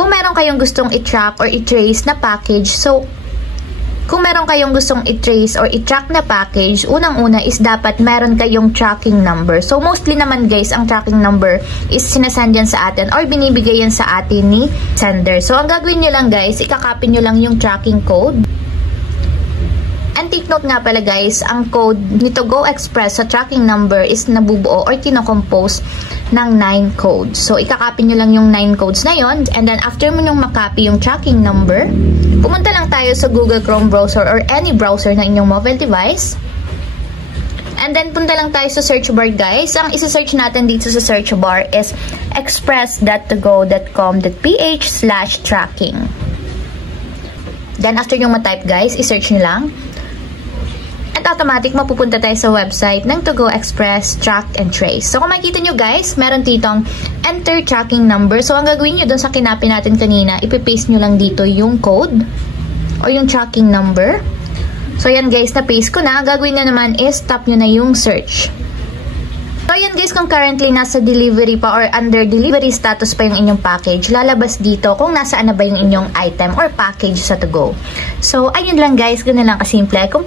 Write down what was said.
kung meron kayong gustong i-track or i-trace na package, so kung meron kayong gustong i-trace or i-track na package, unang-una is dapat meron kayong tracking number. So, mostly naman guys, ang tracking number is sinasend yan sa atin or binibigay yan sa atin ni sender. So, ang gagawin nyo lang guys, ikakopy nyo lang yung tracking code. And take note nga pala guys, ang code nito Go Express sa tracking number is nabubuo or kinocompose ng 9 codes. So, ikakopy nyo lang yung 9 codes na yon. And then, after mo nung makopy yung tracking number, pumunta lang tayo sa Google Chrome browser or any browser na inyong mobile device. And then, punta lang tayo sa search bar guys. Ang isa-search natin dito sa search bar is express.togo.com.ph/tracking. Then, after yung matype guys, isearch nyo lang. At automatic mapupunta tayo sa website ng To Go Express Track and Trace. So, kung makikita nyo guys, meron ditong enter tracking number. So, ang gagawin nyo dun sa kinapin natin kanina, ipipaste nyo lang dito yung code o yung tracking number. So, yan guys, na-paste ko na. Ang gagawin nyo naman is tap nyo na yung search. So, yan guys, kung currently nasa delivery pa or under delivery status pa yung inyong package, lalabas dito kung nasaan na ba yung inyong item or package sa To Go. So, ayun lang guys, ganun lang kasimple. Kung